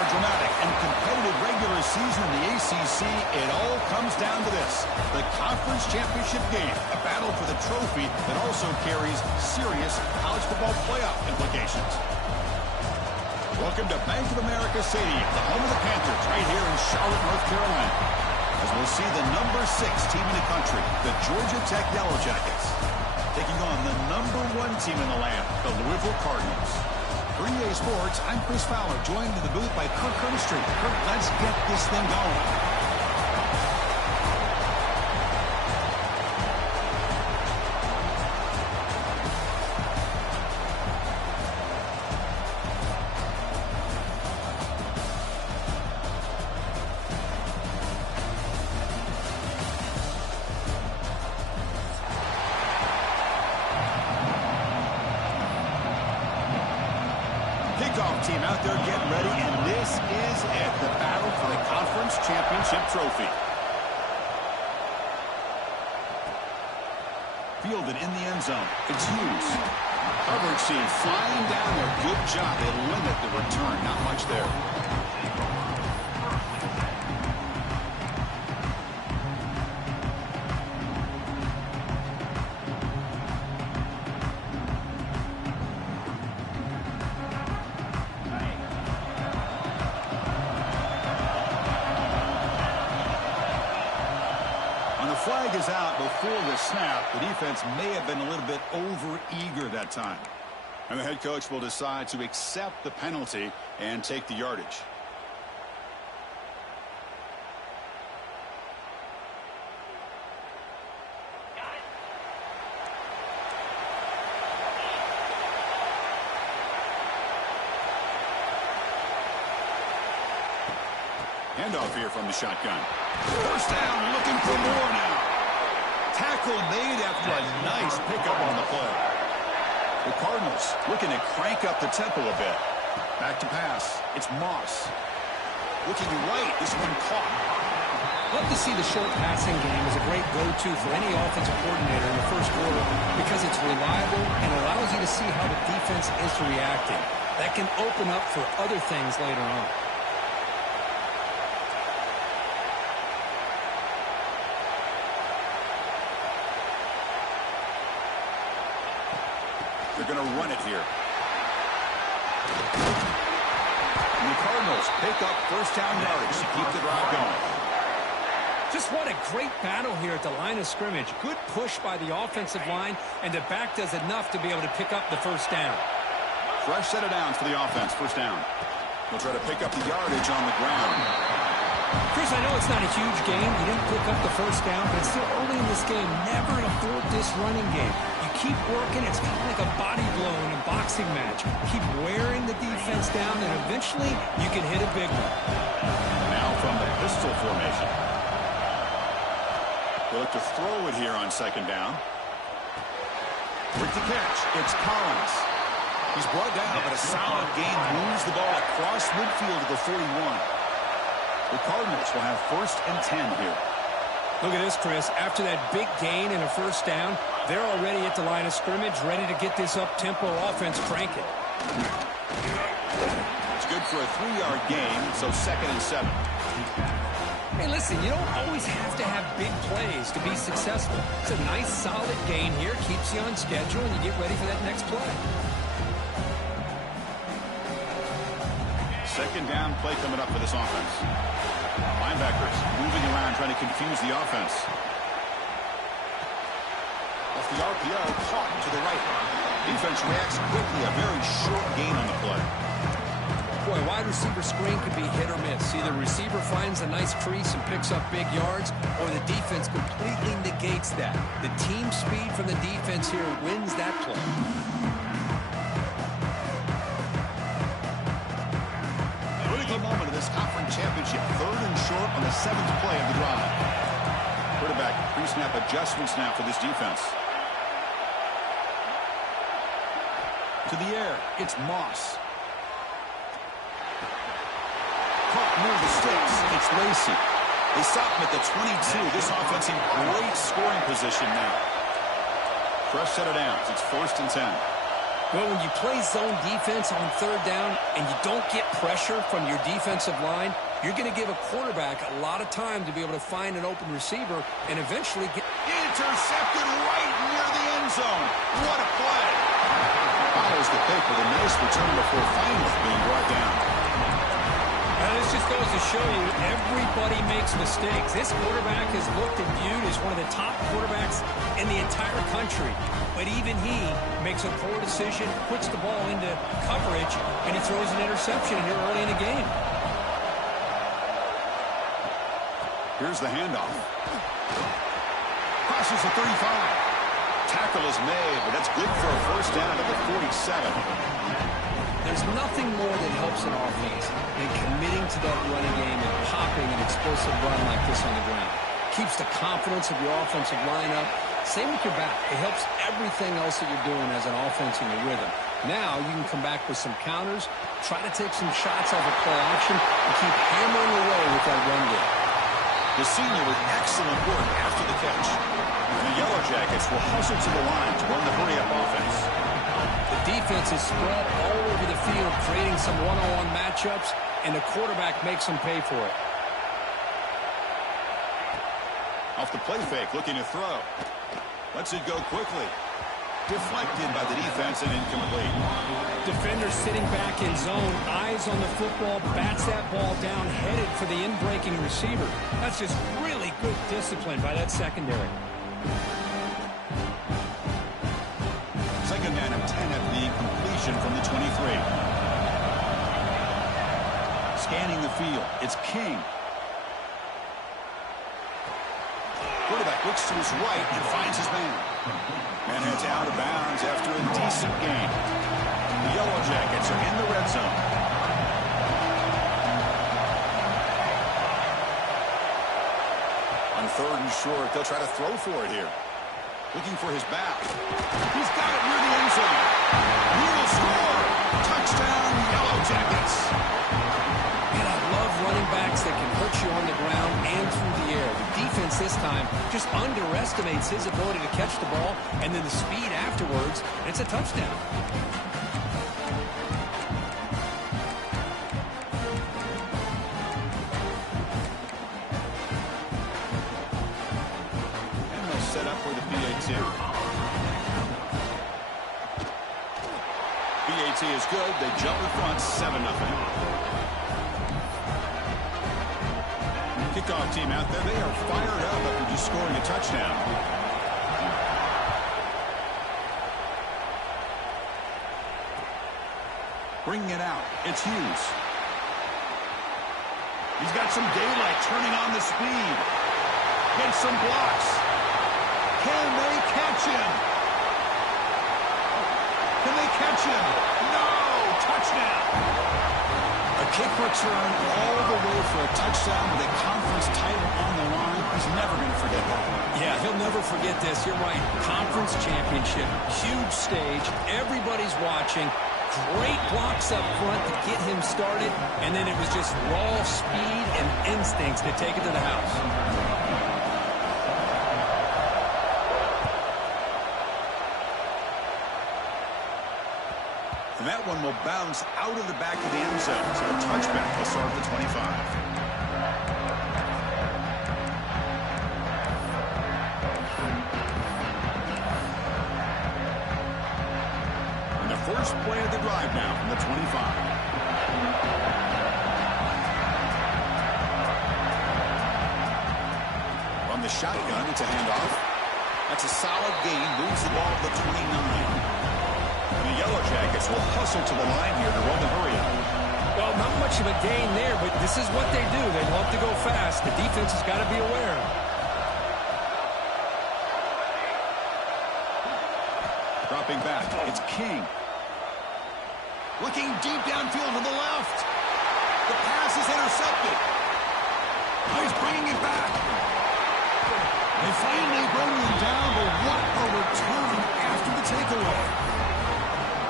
a dramatic and competitive regular season in the ACC, it all comes down to this: the conference championship game, a battle for the trophy that also carries serious college football playoff implications. Welcome to Bank of America Stadium, the home of the Panthers, right here in Charlotte, North Carolina, as we'll see the number 6 team in the country, the Georgia Tech Yellow Jackets, taking on the number 1 team in the land, the Louisville Cardinals. For EA Sports, I'm Chris Fowler, joined in the booth by Kirk Herbstreit. Kirk, let's get this thing going. Kickoff team out there getting ready, and this is it, the battle for the conference championship trophy. Fielded in the end zone. It's Hughes. Coverage team flying down there. Good job. They limit the return. Not much there. Flag is out before the snap. The defense may have been a little bit over-eager that time. And the head coach will decide to accept the penalty and take the yardage. Handoff here from the shotgun. First down, looking for more now. Tackle made after a nice pickup on the play. The Cardinals looking to crank up the tempo a bit. Back to pass. It's Moss. Looking right. This one caught. Love to see the short passing game as a great go-to for any offensive coordinator in the first quarter because it's reliable and allows you to see how the defense is reacting. That can open up for other things later on. They're going to run it here. And the Cardinals pick up first down yardage to keep the drive going. Just what a great battle here at the line of scrimmage. Good push by the offensive line, and the back does enough to be able to pick up the first down. Fresh set of downs for the offense. First down. They'll try to pick up the yardage on the ground. Chris, I know it's not a huge game. You didn't pick up the first down, but it's still early in this game. Never afford this running game. You keep working. It's kind of like a body blow in a boxing match. Keep wearing the defense down, and eventually you can hit a big one. Now from the pistol formation. They look to throw it here on second down. With the catch, it's Collins. He's brought down, but a solid gain moves the ball across midfield to the 41. The Cardinals will have first and 10 here. Look at this, Chris. After that big gain and a first down, they're already at the line of scrimmage, ready to get this up-tempo offense cranking. It's good for a 3-yard gain, so second and 7. Hey, listen, you don't always have to have big plays to be successful. It's a nice, solid gain here, keeps you on schedule, and you get ready for that next play. Second down play coming up for this offense. Linebackers moving around, trying to confuse the offense. Off the RPO, caught to the right. Defense reacts quickly. A very short gain on the play. Boy, wide receiver screen can be hit or miss. Either receiver finds a nice crease and picks up big yards, or the defense completely negates that. The team speed from the defense here wins that play. Moment of this conference championship, third and short on the 7th play of the drive. Quarterback pre-snap adjustments now for this defense. To the air, it's Moss. Caught near the sticks, it's Lacey. They stop him at the 22. This offense in great scoring position now. Fresh set of downs, it's first and 10. Well, when you play zone defense on third down and you don't get pressure from your defensive line, you're going to give a quarterback a lot of time to be able to find an open receiver and eventually get... Intercepted right near the end zone. What a play. Follows the pick with a nice return before finally being brought down. This just goes to show you everybody makes mistakes. This quarterback is looked and viewed as one of the top quarterbacks in the entire country. But even he makes a poor decision, puts the ball into coverage, and he throws an interception here early in the game. Here's the handoff. Crosses the 35. Tackle is made, but that's good for a first down at the 47. There's nothing more that helps an offense than committing to that running game and popping an explosive run like this on the ground. Keeps the confidence of your offensive line up. Same with your back. It helps everything else that you're doing as an offense in your rhythm. Now you can come back with some counters, try to take some shots off of play action, and keep hammering away with that run game. The senior with excellent work after the catch. The Yellow Jackets will hustle to the line to run the hurry-up offense. The defense is spread all over the field, creating some one-on-one matchups, and the quarterback makes them pay for it. Off the play fake, looking to throw. Lets it go quickly. Deflected by the defense and incomplete. Defender sitting back in zone, eyes on the football, bats that ball down, headed for the in-breaking receiver. That's just really good discipline by that secondary. Second down and 10 at the completion from the 23. Scanning the field, it's King. Quarterback looks to his right and finds his man. Man heads out of bounds after a decent gain. The Yellow Jackets are in the red zone. On third and short, they'll try to throw for it here. Looking for his back. He's got it near the end zone. He will score. Touchdown, Yellow Jackets. And I love running backs that can hurt you on the ground and through the air. The defense this time just underestimates his ability to catch the ball, and then the speed afterwards, it's a touchdown. Set up for the PAT. PAT is good. They jump in front, 7-0. Kickoff team out there. They are fired up after just scoring a touchdown. Bringing it out. It's Hughes. He's got some daylight, turning on the speed. Gets some blocks. Can they catch him? Can they catch him? No! Touchdown! A kick return all the way for a touchdown with a conference title on the line. He's never going to forget that. Yeah, he'll never forget this. You're right. Conference championship. Huge stage. Everybody's watching. Great blocks up front to get him started. And then it was just raw speed and instincts to take it to the house. And that one will bounce out of the back of the end zone. So a touchback will start at the 25. And the first play of the drive now from the 25. From the shotgun, it's a handoff. That's a solid gain. Moves the ball to the 29. The Yellow Jackets will hustle to the line here to run the hurry-up. Well, not much of a gain there, but this is what they do. They love to go fast. The defense has got to be aware. Dropping back, it's King. Looking deep downfield to the left. The pass is intercepted. He's bringing it back. They finally bring him down, but what a return after the takeaway.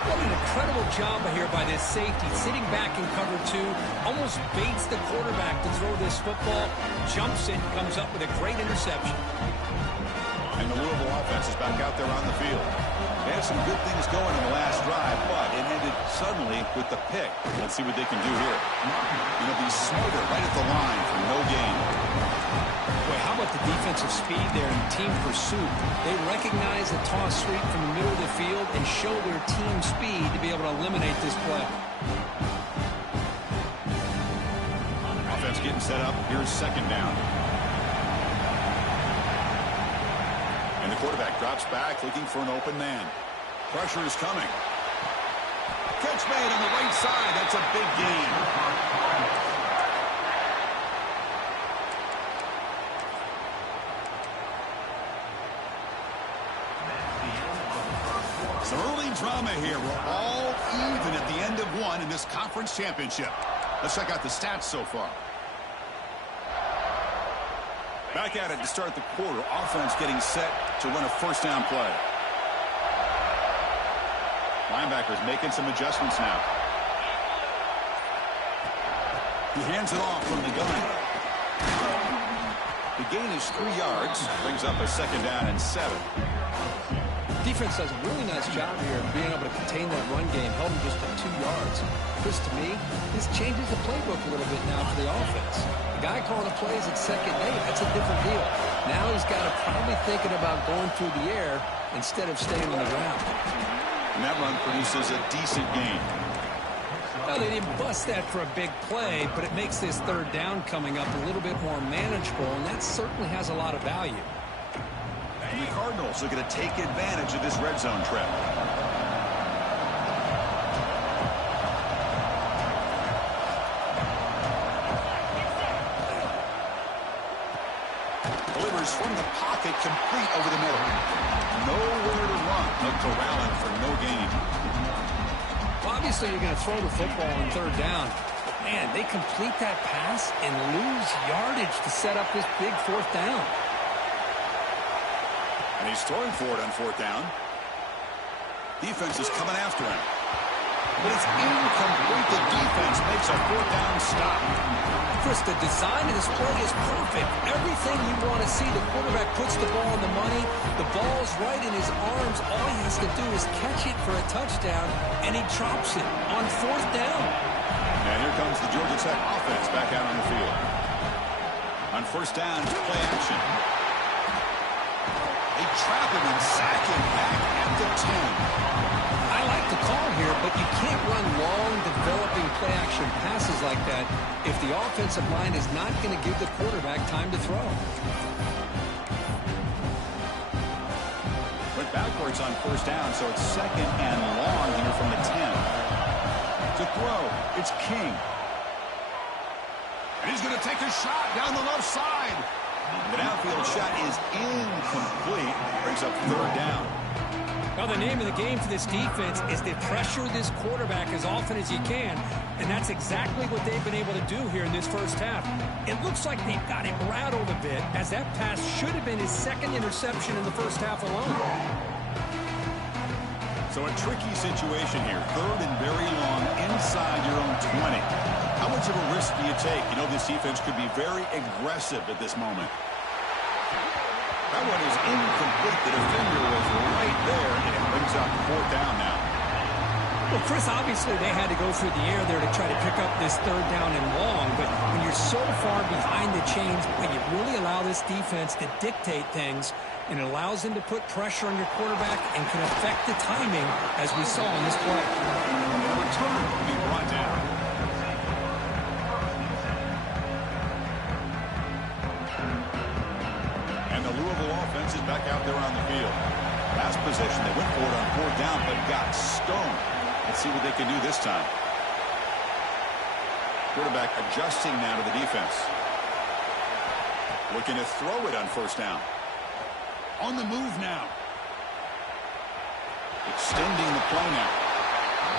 What an incredible job here by this safety, sitting back in cover two, almost baits the quarterback to throw this football, jumps it, comes up with a great interception. And the Louisville offense is back out there on the field. They had some good things going in the last drive, but it ended suddenly with the pick. Let's see what they can do here. Going to be smarter right at the line for no gain. Boy, how about the defensive speed there in team pursuit? They recognize the toss sweep from the middle of the field and show their team speed to be able to eliminate this play. Offense getting set up. Here's second down. And the quarterback drops back looking for an open man. Pressure is coming. Catch made on the right side. That's a big gain. Some early drama here. We're all even at the end of one in this conference championship. Let's check out the stats so far. Back at it to start the quarter. Offense getting set to run a first down play. Linebackers making some adjustments now. He hands it off from the gun. The gain is 3 yards. Brings up a second down and 7. Defense does a really nice job here of being able to contain that run game, held him just to 2 yards. Chris, to me, this changes the playbook a little bit now for the offense. The guy calling the plays at 2nd and 8, that's a different deal. Now he's got to probably thinking about going through the air instead of staying on the ground. And that run produces a decent gain. Well, they didn't bust that for a big play, but it makes this third down coming up a little bit more manageable, and that certainly has a lot of value. And the Cardinals are going to take advantage of this red zone trip. Delivers from the pocket, complete over the middle. Nowhere to run. No corralling for no gain. Well, obviously, you're going to throw the football on third down. But, man, they complete that pass and lose yardage to set up this big fourth down. And he's throwing for it on fourth down. Defense is coming after him. But it's incomplete. The defense makes a fourth down stop. Chris, the design of this play is perfect. Everything you want to see. The quarterback puts the ball on the money. The ball's right in his arms. All he has to do is catch it for a touchdown, and he drops it on fourth down. And here comes the Georgia Tech offense back out on the field. On first down, play action. They trap him and sack him back at the 10. I like the call here, but you can't run long, developing play-action passes like that if the offensive line is not going to give the quarterback time to throw. Went backwards on first down, so it's second and long here from the 10. To throw, it's King. And he's going to take a shot down the left side. The downfield shot is incomplete. Brings up third down. Well, the name of the game for this defense is to pressure this quarterback as often as you can, and that's exactly what they've been able to do here in this first half. It looks like they've got him rattled a bit, as that pass should have been his second interception in the first half alone. So a tricky situation here. Third and very long inside your own 20. How much of a risk do you take? You know, this defense could be very aggressive at this moment. That one is incomplete. The defender was right there, and it brings up fourth down now. Well, Chris, obviously they had to go through the air there to try to pick up this third down and long, but when you're so far behind the chains, when you really allow this defense to dictate things, and it allows them to put pressure on your quarterback and can affect the timing, as we saw in this play. The return will be brought down. And the Louisville offense is back out there on the field. Last possession, they went for it on fourth down, but got stoned. Let's see what they can do this time. Quarterback adjusting now to the defense. Looking to throw it on first down. On the move now. Extending the play now.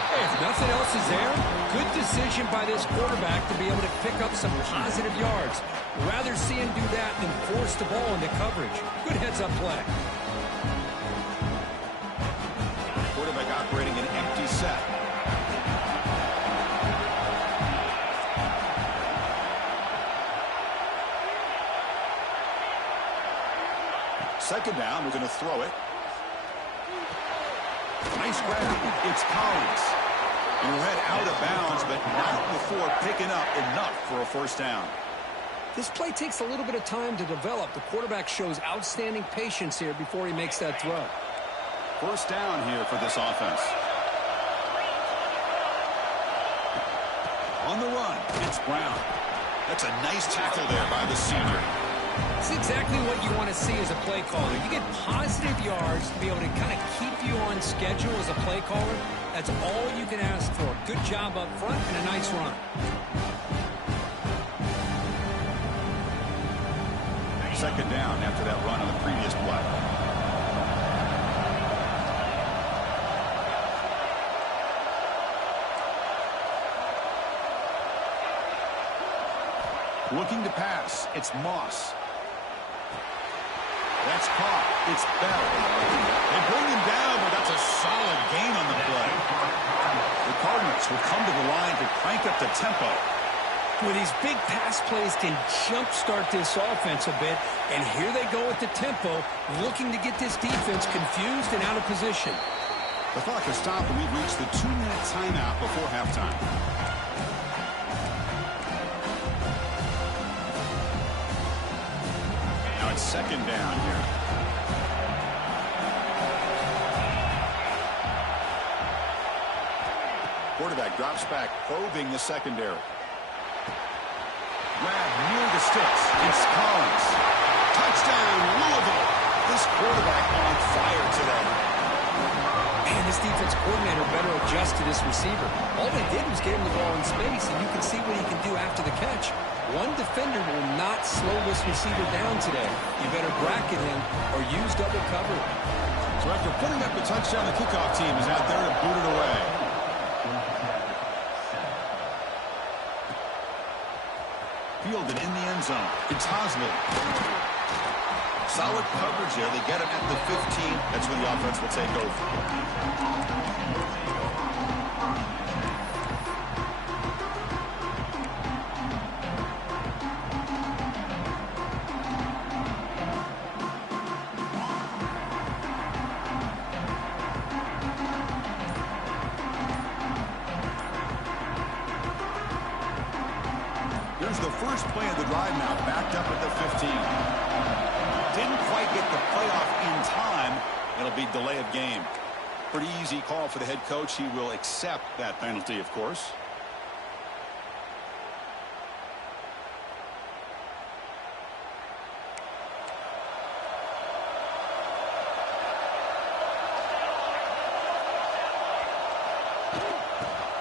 Hey, if nothing else is there, good decision by this quarterback to be able to pick up some positive yards. Rather see him do that than force the ball into coverage. Good heads-up play. Quarterback operating an empty set. Second down, we're going to throw it. Nice grab. It's Collins. And he'll head out of bounds, but not before picking up enough for a first down. This play takes a little bit of time to develop. The quarterback shows outstanding patience here before he makes that throw. First down here for this offense. On the run, it's Brown. That's a nice tackle there by the senior. It's exactly what you want to see as a play caller. You get positive yards to be able to kind of keep you on schedule as a play caller. That's all you can ask for. Good job up front and a nice run. Second down after that run on the previous play. Looking to pass. It's Moss. That's caught. It's Bell. They bring him down, but that's a solid gain on the play. The Cardinals will come to the line to crank up the tempo. Well, these big pass plays can jumpstart this offense a bit, and here they go with the tempo, looking to get this defense confused and out of position. The clock has stopped, and we've reached the 2-minute timeout before halftime. Now it's second down here. Quarterback drops back, probing the secondary. Grab near the sticks. It's Collins. Touchdown, Louisville. This quarterback on fire today. Man, this defense coordinator better adjust to this receiver. All they did was get him the ball in space, and you can see what he can do after the catch. One defender will not slow this receiver down today. You better bracket him or use double cover. So after putting up the touchdown, the kickoff team is out there to boot it away. Fielded in the end zone. It's Hosley. Solid coverage there. They get him at the 15. That's where the offense will take over. Here's the first play of the drive now, backed up at the 15. Didn't quite get the playoff in time. It'll be delay of game. Pretty easy call for the head coach. He will accept that penalty, of course.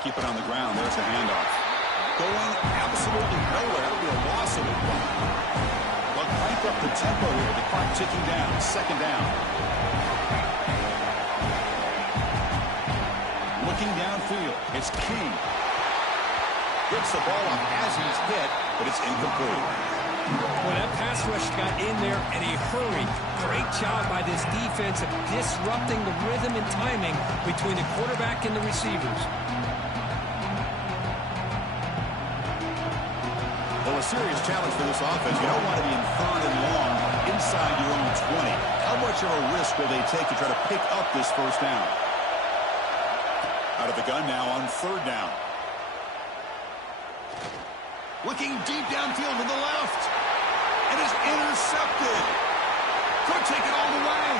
Keep it on the ground. There's the handoff. Going absolutely nowhere. It'll be a loss of it. But crank up the tempo here. The clock ticking down. Second down. Looking downfield. It's King. Gets the ball up as he's hit, but it's incomplete. Well, that pass rush got in there in a hurry. Great job by this defense of disrupting the rhythm and timing between the quarterback and the receivers. Well, a serious challenge for this offense. You don't want to be in third and long inside your own 20. How much of a risk will they take to try to pick up this first down? Out of the gun now on third down. Looking deep downfield to the left. And it's intercepted. Could take it all the way.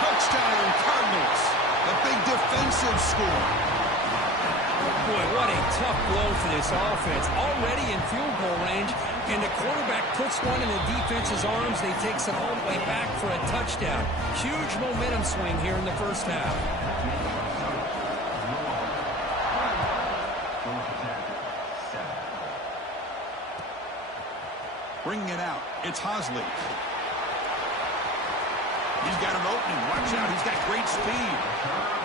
Touchdown, Cardinals. A big defensive score. Boy, what a tough blow for this offense. Already in field goal range, and the quarterback puts one in the defense's arms, and he takes it all the way back for a touchdown. Huge momentum swing here in the first half. Bringing it out, it's Hosley. He's got an opening. Watch out, he's got great speed.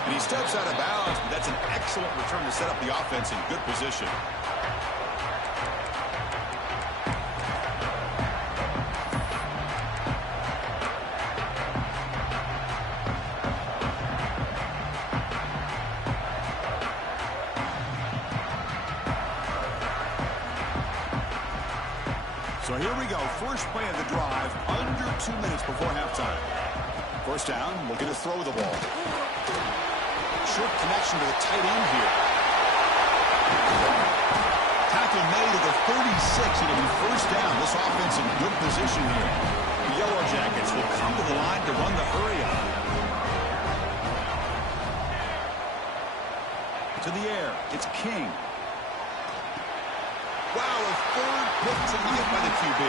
And he steps out of bounds, but that's an excellent return to set up the offense in good position. So here we go. First play of the drive, under 2 minutes before halftime. First down, looking to throw the ball. Short connection to the tight end here. Tackle made at the 36. It'll be first down. This offense in good position here. The Yellow Jackets will come to the line to run the hurry on. To the air, it's King. Wow, a third pick to hit by the QB.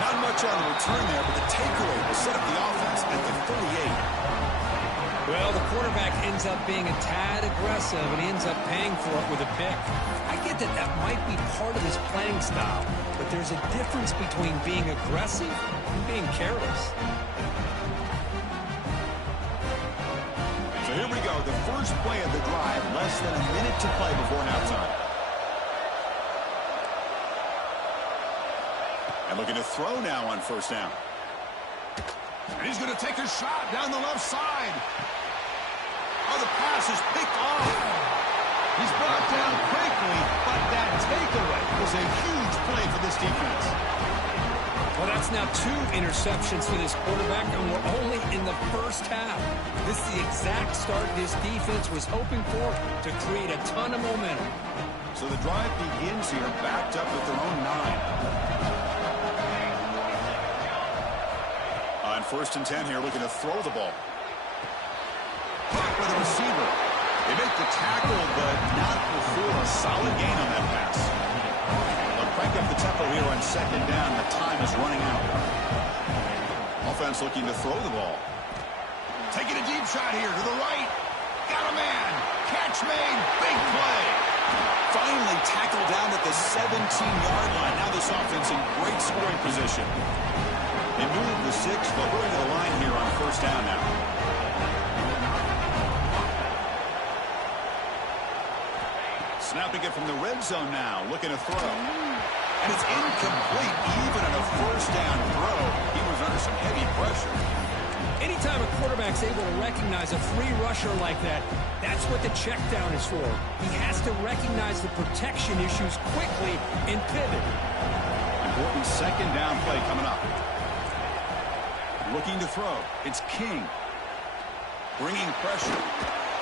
Not much on the return there, but the takeaway will set up the offense at the 38. Well, the quarterback ends up being a tad aggressive, and he ends up paying for it with a pick. I get that that might be part of his playing style, but there's a difference between being aggressive and being careless. So here we go, the first play of the drive, less than a minute to play before halftime. And looking to throw now on first down. And he's going to take a shot down the left side. Oh, the pass is picked off. He's brought down quickly, but that takeaway was a huge play for this defense. Well, that's now 2 interceptions for this quarterback, and we're only in the first half. This is the exact start this defense was hoping for to create a ton of momentum. So the drive begins here, backed up at their own 9. On first and 10 here, looking to throw the ball. Caught by the receiver. They make the tackle, but not before a solid gain on that pass. They'll crank up the tempo here on second down. The time is running out. Offense looking to throw the ball. Taking a deep shot here to the right. Got a man. Catch made. Big play. Finally tackled down at the 17-yard line. Now this offense in great scoring position. They move the 6. They'll hurry to the line here on first down now. Snapping it from the red zone now. Looking to throw. And it's incomplete. Even on a first down throw, he was under some heavy pressure. Anytime a quarterback's able to recognize a free rusher like that, that's what the check down is for. He has to recognize the protection issues quickly and pivot. Important second down play coming up. Looking to throw. It's King. Bringing pressure.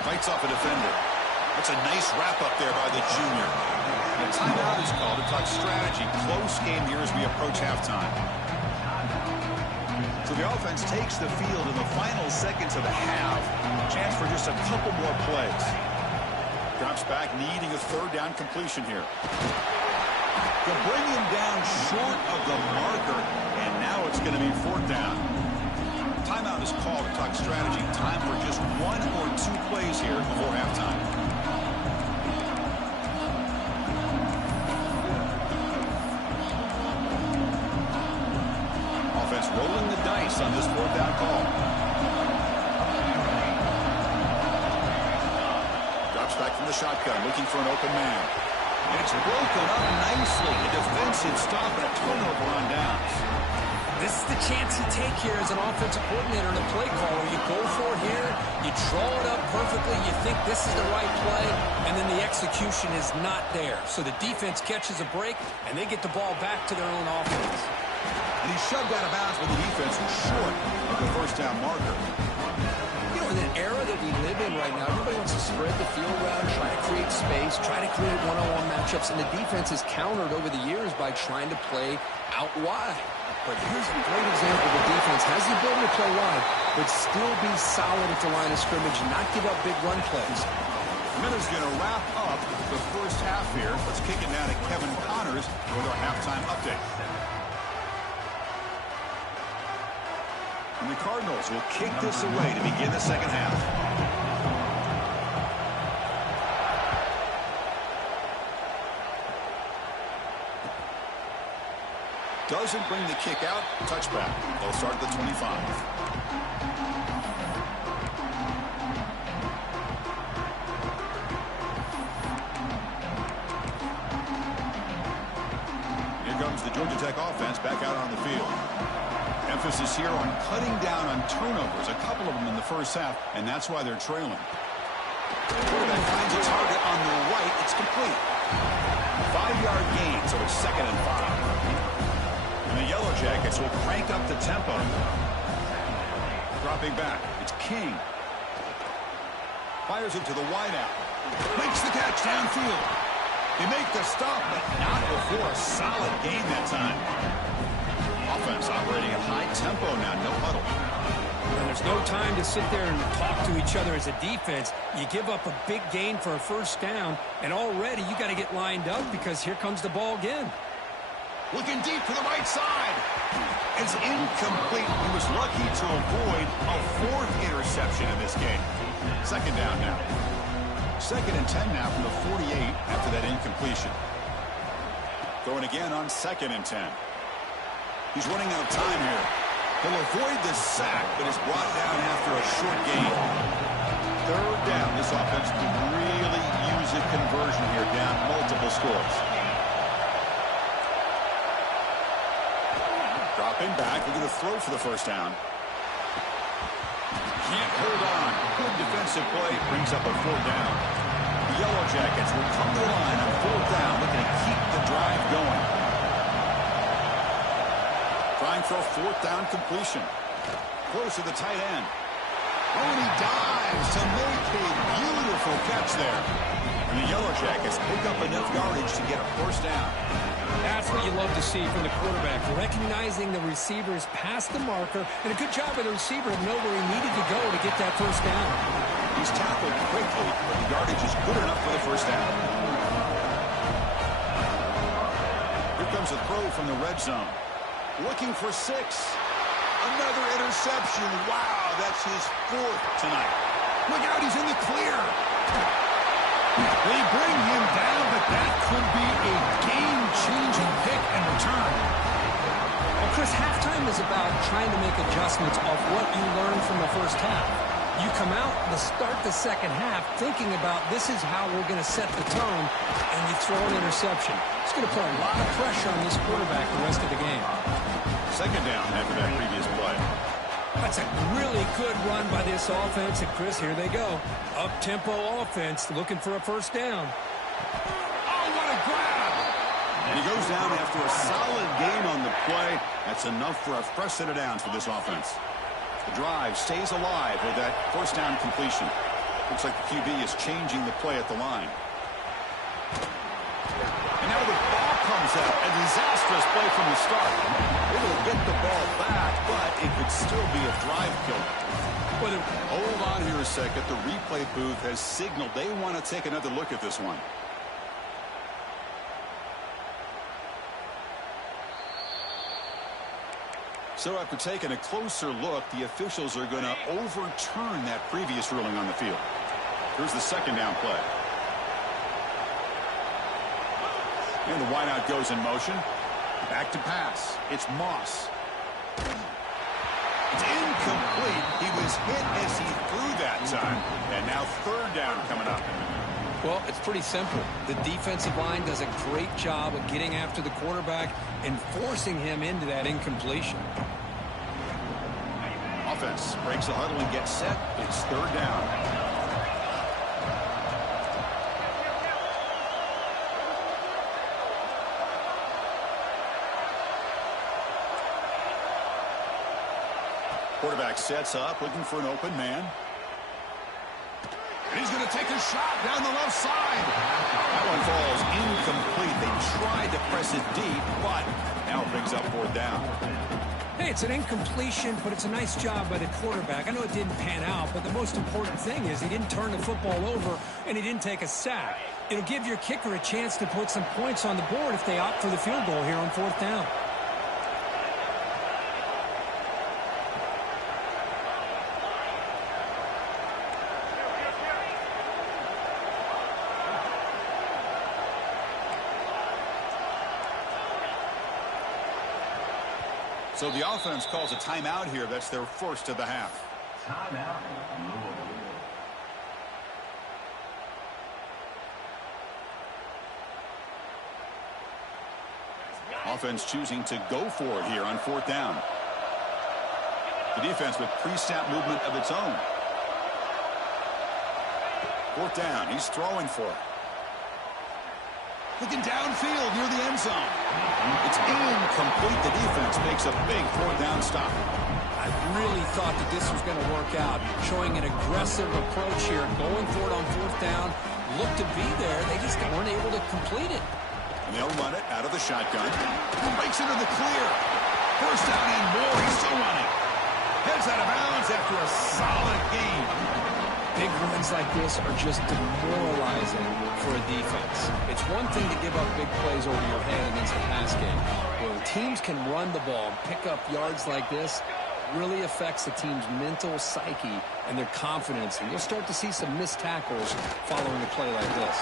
Fights off a defender. That's a nice wrap-up there by the junior. And a timeout is called to talk strategy. Close game here as we approach halftime. So the offense takes the field in the final seconds of the half. Chance for just a couple more plays. Drops back, needing a third down completion here. They'll bring him down short of the marker, and now it's going to be fourth down. Timeout is called to talk strategy. Time for just 1 or 2 plays here before halftime. Offense rolling the dice on this fourth down call. Drops back from the shotgun, looking for an open man. And it's broken up nicely. A defensive stop and a turnover on downs. This is the chance you take here as an offensive coordinator and a play caller. You go for it here, you draw it up perfectly, you think this is the right play, and then the execution is not there. So the defense catches a break, and they get the ball back to their own offense. And he's shoved out of bounds with the defense short of the first down marker. You know, in the era that we live in right now, everybody wants to spread the field around, try to create space, try to create one-on-one matchups, and the defense has countered over the years by trying to play out wide. But here's a great example. The defense has the ability to play wide, but still be solid at the line of scrimmage and not give up big run plays. Miller's going to wrap up the first half here. Let's kick it now to Kevin Connors with our halftime update. And the Cardinals will kick this away to begin the second half. Doesn't bring the kick out. Touchback. They'll start at the 25. Here comes the Georgia Tech offense back out on the field. Emphasis here on cutting down on turnovers, a couple of them in the first half, and that's why they're trailing. The quarterback finds a target on the right. It's complete. 5-yard gain, so it's 2nd and 5. And the Yellow Jackets will crank up the tempo. Drop dropping back. It's King. Fires it to the wideout. Makes the catch downfield. They make the stop, but not before a solid gain that time. Offense operating at high tempo now, no huddle. And there's no time to sit there and talk to each other as a defense. You give up a big gain for a first down, and already you got to get lined up because here comes the ball again. Looking deep to the right side. It's incomplete. He was lucky to avoid a fourth interception in this game. Second down now. 2nd and 10 now from the 48 after that incompletion. Going again on 2nd and 10. He's running out of time here. He'll avoid the sack, but is brought down after a short gain. 3rd down. This offense could really use a conversion here, down multiple scores. Dropping back. We're going to throw for the first down. Can't hold on. Good defensive play. Brings up a 4th down. The Yellow Jackets will come to the line on 4th down, looking to keep the drive going. Trying for a 4th down completion. Close to the tight end. Oh, and he dives to make a beautiful catch there. And the Yellow Jackets pick up enough yardage to get a first down. That's what you love to see from the quarterback, recognizing the receivers past the marker, and a good job by the receiver to know where he needed to go to get that first down. He's tackled quickly, but the yardage is good enough for the first down. Here comes a throw from the red zone. Looking for 6. Another interception. Wow, that's his 4th tonight. Look out, he's in the clear. They bring him down, but that could be a game-changing pick and return. Well, Chris, halftime is about trying to make adjustments off what you learned from the first half. You come out to start the second half thinking about this is how we're going to set the tone, and you throw an interception. It's going to put a lot of pressure on this quarterback the rest of the game. 2nd down after that previous play. That's a really good run by this offense, and Chris, here they go. Up-tempo offense looking for a first down. Oh, what a grab! And he goes down after a solid gain on the play. That's enough for a fresh set of downs for this offense. The drive stays alive with that first down completion. Looks like the QB is changing the play at the line. And now the ball comes out. A disastrous play from the start. Able to get the ball back, but it could still be a drive killer. Hold on here a second. The replay booth has signaled they want to take another look at this one. So after taking a closer look, the officials are going to overturn that previous ruling on the field. Here's the 2nd down play. And the wideout goes in motion. Back to pass. It's Moss. It's incomplete. He was hit as he threw that time. And now 3rd down coming up. Well, it's pretty simple. The defensive line does a great job of getting after the quarterback and forcing him into that incompletion. Offense breaks the huddle and gets set. It's 3rd down. Quarterback sets up, looking for an open man. And he's going to take a shot down the left side. That one falls incomplete. They tried to press it deep, but now it brings up 4th down. Hey, it's an incompletion, but it's a nice job by the quarterback. I know it didn't pan out, but the most important thing is he didn't turn the football over and he didn't take a sack. It'll give your kicker a chance to put some points on the board if they opt for the field goal here on 4th down. So the offense calls a timeout here. That's their first of the half. Timeout. Offense choosing to go for it here on 4th down. The defense with pre-snap movement of its own. 4th down. He's throwing for it. Looking downfield near the end zone. It's incomplete. The defense makes a big fourth down stop. I really thought that this was going to work out, showing an aggressive approach here, going for it on fourth down. Looked to be there. They just weren't able to complete it. And they'll run it out of the shotgun. Breaks into the clear. First down and more. He's still running. Heads out of bounds after a solid game. Big runs like this are just demoralizing for a defense. It's one thing to give up big plays over your head against the pass game. When teams can run the ball, pick up yards like this, really affects the team's mental psyche and their confidence. And you'll start to see some missed tackles following a play like this.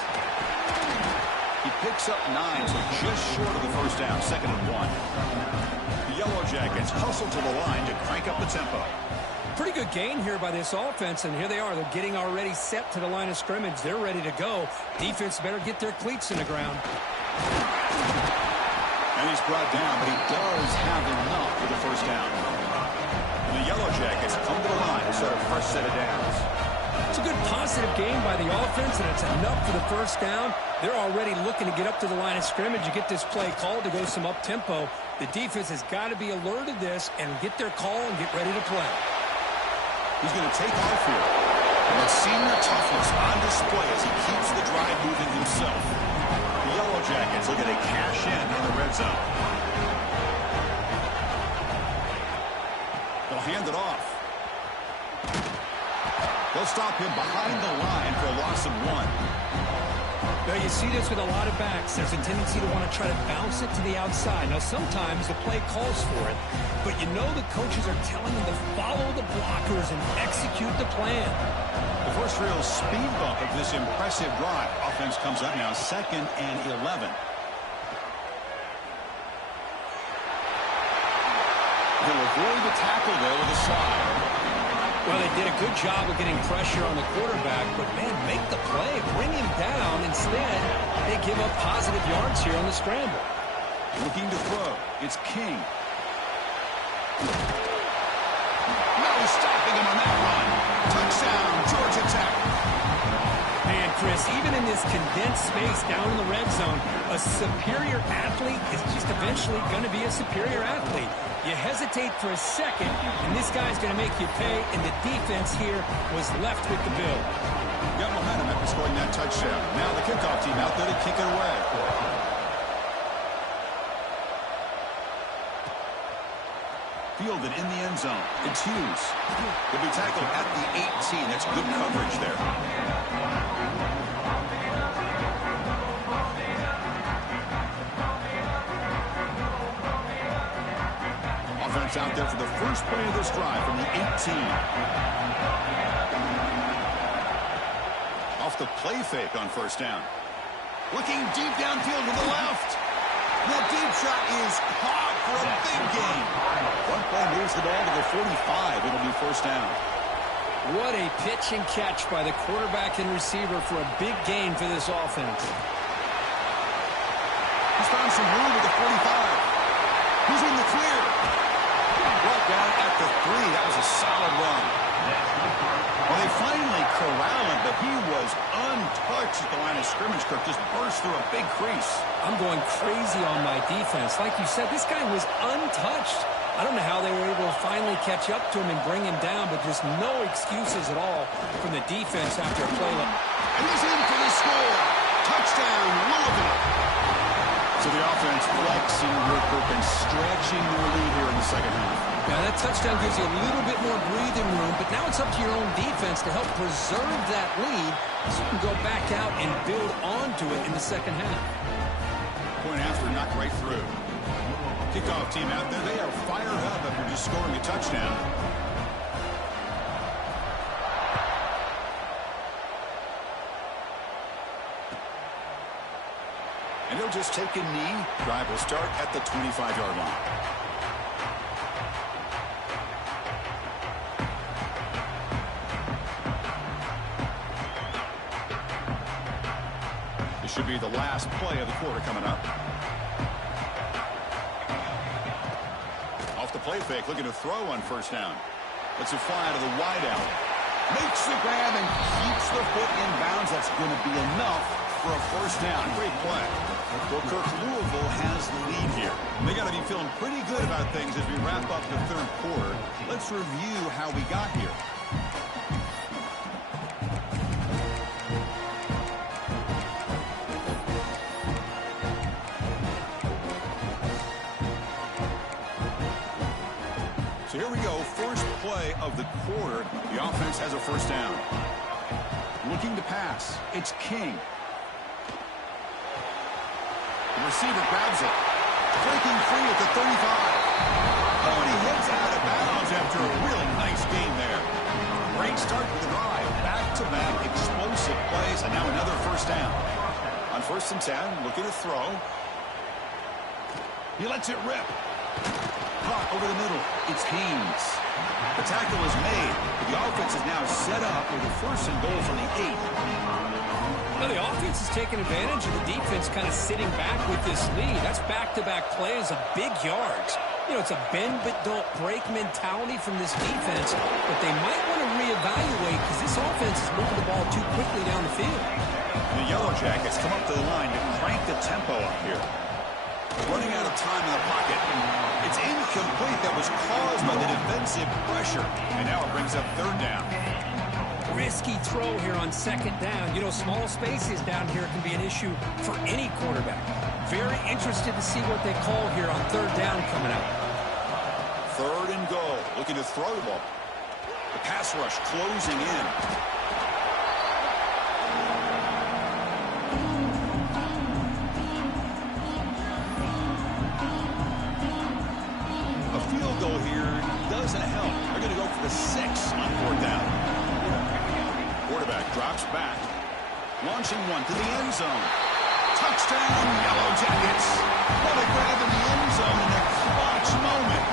He picks up 9, so just short of the first down, 2nd and 1. The Yellow Jackets hustle to the line to crank up the tempo. Pretty good gain here by this offense, and here they are. They're getting already set to the line of scrimmage. They're ready to go. Defense better get their cleats in the ground. And he's brought down, but he does have enough for the first down. The Yellow Jackets come to the line to start a fresh set of downs. It's a good positive game by the offense, and it's enough for the first down. They're already looking to get up to the line of scrimmage and get this play called to go some up-tempo. The defense has got to be alert of this and get their call and get ready to play. He's going to take off here. And the senior toughness on display as he keeps the drive moving himself. The Yellow Jackets looking to cash in the red zone. They'll hand it off. They'll stop him behind the line for a loss of 1. Now, you see this with a lot of backs. There's a tendency to want to try to bounce it to the outside. Now, sometimes the play calls for it, but you know the coaches are telling them to follow the blockers and execute the plan. The first real speed bump of this impressive drive. Offense comes up now 2nd and 11. He'll avoid the tackle there with a slide. Well, they did a good job of getting pressure on the quarterback, but, man, make the play. Bring him down. Instead, they give up positive yards here on the scramble. Looking to throw. It's King. No stopping him on that run. Touchdown, Georgia Tech. Man, Chris, even in this condensed space down in the red zone, a superior athlete is just eventually going to be a superior athlete. You hesitate for a second, and this guy's going to make you pay, and the defense here was left with the bill. Got momentum after scoring that touchdown. Now the kickoff team out there to kick it away. Fielded in the end zone. It's Hughes. He'll be tackled at the 18. That's good coverage there. Offense out there for the first play of this drive from the 18. Off the play fake on first down. Looking deep downfield to the left. That deep shot is caught for a big gain. One play moves the ball to the 45. It'll be first down. What a pitch and catch by the quarterback and receiver for a big gain for this offense. He's found some room at the 45. He's in the clear. Brought down at the 3. That was a solid run. Well, they finally corral him, but he was untouched at the line of scrimmage. Kirk just burst through a big crease. I'm going crazy on my defense. Like you said, this guy was untouched. I don't know how they were able to finally catch up to him and bring him down, but there's no excuses at all from the defense after a play like that. And he's in for the score. Touchdown, Louisville. So the offense flexing real quick and stretching their lead here in the second half. Now that touchdown gives you a little bit more breathing room, but now it's up to your own defense to help preserve that lead so you can go back out and build onto it in the second half. Point after, knocked right through. Kickoff team out there, they are fired up after just scoring a touchdown. And he'll just take a knee. Drive will start at the 25-yard line. This should be the last play of the quarter coming up. Off the play fake, looking to throw on first down. Lets it fly out of the wide out. Makes the grab and keeps the foot in bounds. That's going to be enough for a first down. Great play. Well, Kirk, Louisville has the lead here. They got to be feeling pretty good about things as we wrap up the third quarter. Let's review how we got here. So here we go, first play of the quarter. The offense has a first down. Looking to pass, it's King. The receiver grabs it. Breaking free at the 35. Oh, and he hits out of bounds after a really nice game there. Great start to the drive. Back-to-back explosive plays, and now another first down. On 1st and 10, looking to throw. He lets it rip. Caught over the middle. It's Haynes. The tackle is made. But the offense is now set up with a 1st and goal from the 8. Well, the offense is taking advantage of the defense kind of sitting back with this lead. That's back-to-back plays of big yards. You know, it's a bend but don't break mentality from this defense, but they might want to reevaluate because this offense is moving the ball too quickly down the field. The Yellow Jackets come up to the line to crank the tempo up here. Running out of time in the pocket. It's incomplete. That was caused by the defensive pressure. And now it brings up 3rd down. Risky throw here on 2nd down. You know, small spaces down here can be an issue for any quarterback. Very interested to see what they call here on 3rd down coming up. 3rd and goal. Looking to throw the ball. The pass rush closing in. A field goal here doesn't help. They're going to go for the 6 on 4th down. Quarterback drops back. Launching one to the end zone. Touchdown, Yellow Jackets. What a grab in the end zone in a clutch moment.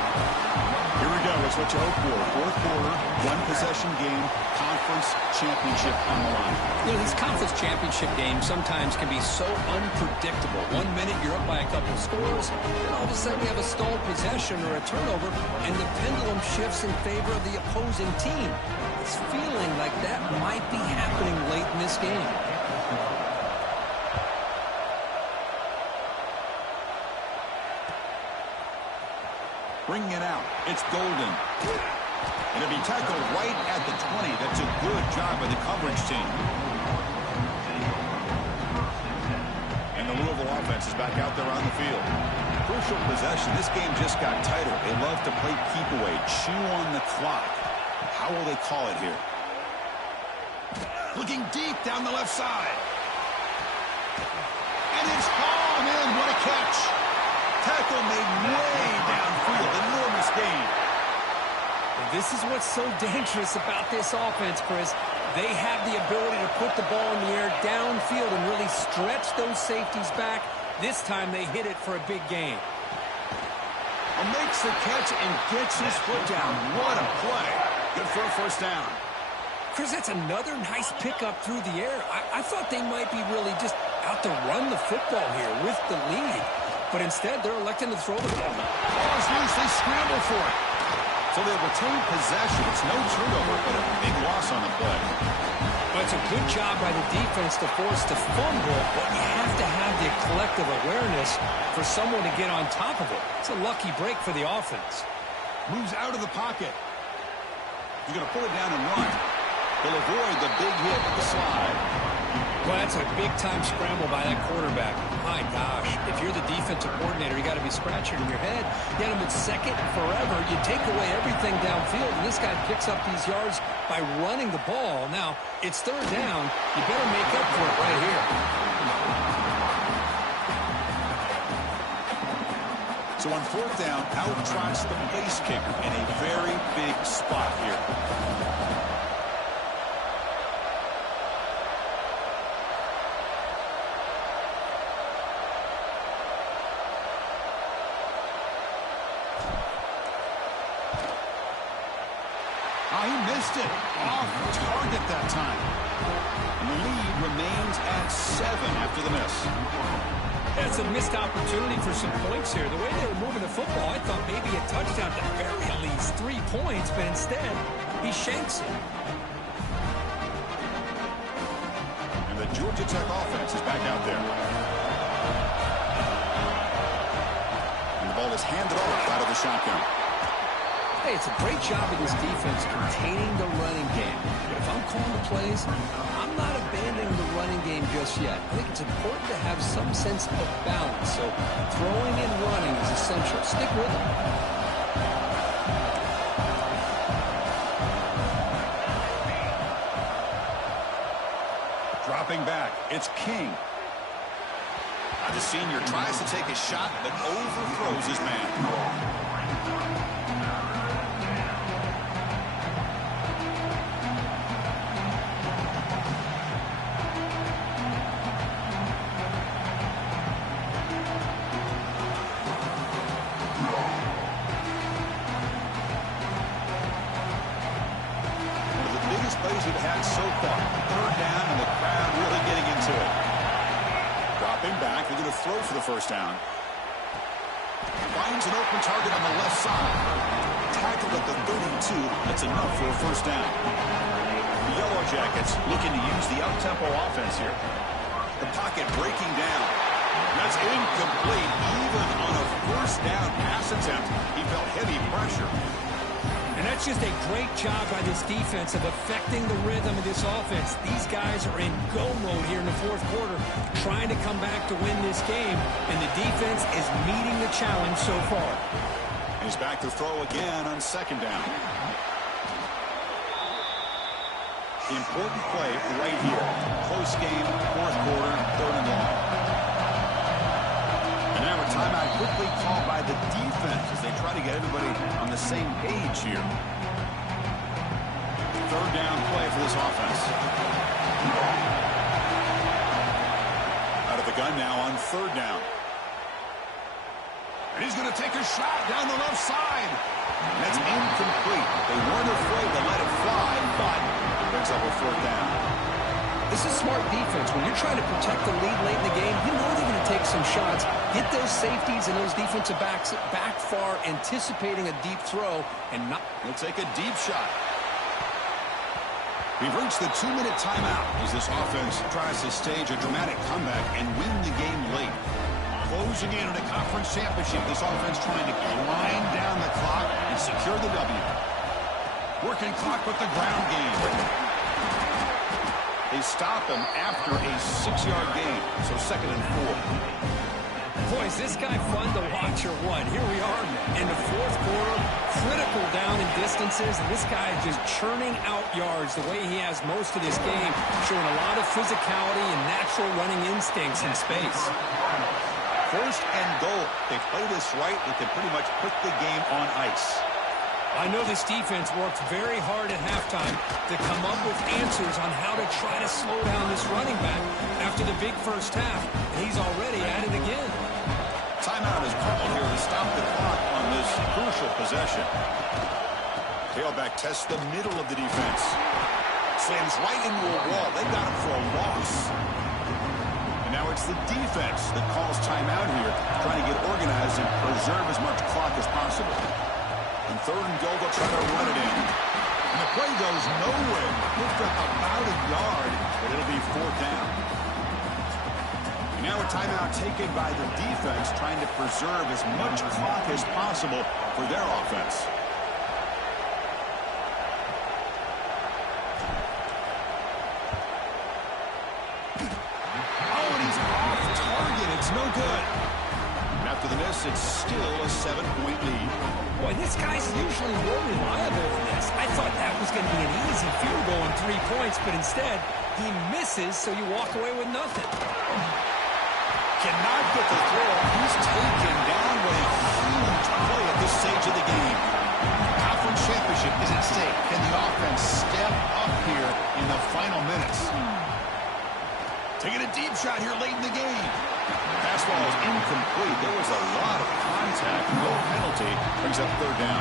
Here we go. It's what you hope for. 4th quarter, 1-possession game, conference championship on the line. You know, these conference championship games sometimes can be so unpredictable. 1 minute you're up by a couple scores, and all of a sudden you have a stalled possession or a turnover, and the pendulum shifts in favor of the opposing team. It's feeling like that might be happening late in this game. Bringing it out. It's Golden. And it'll be tackled right at the 20. That's a good job by the coverage team. And the Louisville offense is back out there on the field. Crucial possession. This game just got tighter. They love to play keep away, chew on the clock. How will they call it here? Looking deep down the left side. And it's hauled in. What a catch. Tackle made way downfield. Enormous gain. This is what's so dangerous about this offense, Chris. They have the ability to put the ball in the air downfield and really stretch those safeties back. This time they hit it for a big gain. Makes the catch and gets his foot down. What a play. Good for a first down. Chris, that's another nice pickup through the air. I thought they might be really just out to run the football here with the lead. But instead, they're electing to throw the ball. Ball's loose. They scramble for it. So they retain possession. It's no turnover, but a big loss on the play. Well, it's a good job by the defense to force the fumble, but you have to have the collective awareness for someone to get on top of it. It's a lucky break for the offense. Moves out of the pocket. He's going to pull it down and run. He'll avoid the big hit with the slide. Well, that's a big-time scramble by that quarterback. My gosh, if you're the defensive coordinator, you got to be scratching in your head. You had him at 2nd forever. You take away everything downfield, and this guy picks up these yards by running the ball. Now, it's 3rd down. You better make up for it right here. So on 4th down, out trots the place kicker in a very big spot here. He missed it. Off target that time. And the lead remains at 7 after the miss. That's a missed opportunity for some points here. The way they were moving the football, I thought maybe a touchdown to very at least 3 points, but instead, he shanks it. And the Georgia Tech offense is back out there. And the ball is handed off out of the shotgun. Hey, it's a great job of this defense containing the running game. But if I'm calling the plays, I'm not abandoning the running game just yet. I think it's important to have some sense of balance. So throwing and running is essential. Stick with it. Dropping back, it's King. The senior tries to take a shot, but overthrows his man. Plays we've had so far. Third down, and the crowd really getting into it. Dropping back, they're going to throw for the first down. Finds an open target on the left side. Tackled at the 32. That's enough for a first down. The Yellow Jackets looking to use the up-tempo offense here. The pocket breaking down. That's incomplete. Even on a first down pass attempt, he felt heavy pressure. And that's just a great job by this defense of affecting the rhythm of this offense. These guys are in go mode here in the fourth quarter, trying to come back to win this game, and the defense is meeting the challenge so far. He's back to throw again on second down. Important play right here. Close game, fourth quarter, third and long. And now a timeout quickly called by the defense as they try to get everybody on the same page here. Third down play for this offense. Out of the gun now on third down. And he's going to take a shot down the left side. That's incomplete. They weren't afraid to let it fly, but brings up a fourth down. This is smart defense. When you're trying to protect the lead late in the game, you know they're going to take some shots. Get those safeties and those defensive backs back far, anticipating a deep throw, and not. He'll take a deep shot. We've reached the 2-minute timeout as this offense tries to stage a dramatic comeback and win the game late. Closing in on a conference championship, this offense trying to grind down the clock and secure the W. Working clock with the ground game. They stop him after a 6-yard gain, so second and 4. Boy, is this guy fun to watch or what? Here we are in the fourth quarter, critical down in distances, and this guy is just churning out yards the way he has most of this game, showing a lot of physicality and natural running instincts in space. First and goal. They play this right, they can pretty much put the game on ice. I know this defense worked very hard at halftime to come up with answers on how to try to slow down this running back after the big first half, and he's already at it again. Timeout is called here to stop the clock on this crucial possession. Tailback tests the middle of the defense. Slams right into a wall. They got him for a loss. And now it's the defense that calls timeout here, trying to get organized and preserve as much clock as possible. And third and goal, they'll try to run it in. And the play goes nowhere. Picked up about a yard, but it'll be fourth down. And now a timeout taken by the defense, trying to preserve as much clock as possible for their offense. Oh, and he's off target. It's no good. And after the miss, it's still a 7-point lead. Boy, this guy's usually more reliable than this. I thought that was going to be an easy field goal and 3 points, but instead, he misses, so you walk away with nothing. Cannot get the throw. He's taken down with a huge play at this stage of the game. Conference championship is at stake. Can the offense step up here in the final minutes? Taking a deep shot here late in the game. Fastball is incomplete. There was a lot of contact. No penalty. Brings up third down.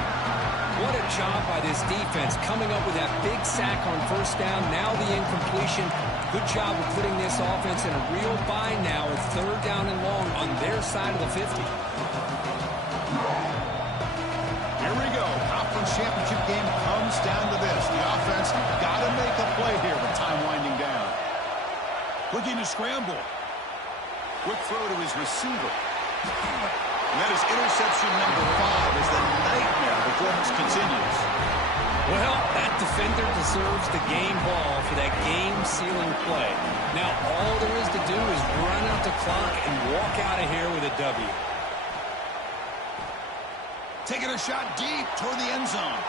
What a job by this defense coming up with that big sack on first down. Now the incompletion. Good job of putting this offense in a real bind now with third down and long on their side of the 50. Here we go. Conference championship game comes down to this. The offense got to make a play here with time winding down. Looking to scramble. Quick throw to his receiver. And that is interception number 5 as the nightmare performance continues. Well, that defender deserves the game ball for that game-sealing play. Now, all there is to do is run out the clock and walk out of here with a W. Taking a shot deep toward the end zone.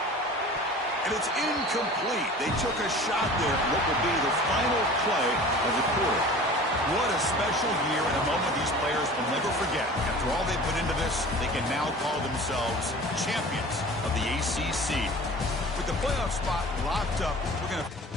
And it's incomplete. They took a shot there at what will be the final play of the quarter. What a special year and a moment these players will never forget. After all they put into this, they can now call themselves champions of the ACC. With the playoff spot locked up, we're going to...